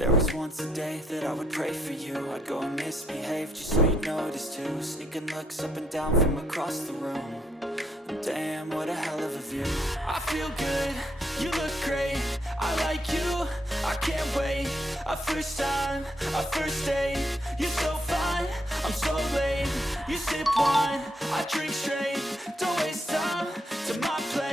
There was once a day that I would pray for you. I'd go and misbehave just so you'd notice too. Sneaking looks up and down from across the room. And damn, what a hell of a view. I feel good, you look great. I like you, I can't wait. A first time, a first date. You're so fine, I'm so late. You sip wine, I drink straight. Don't waste time to my place.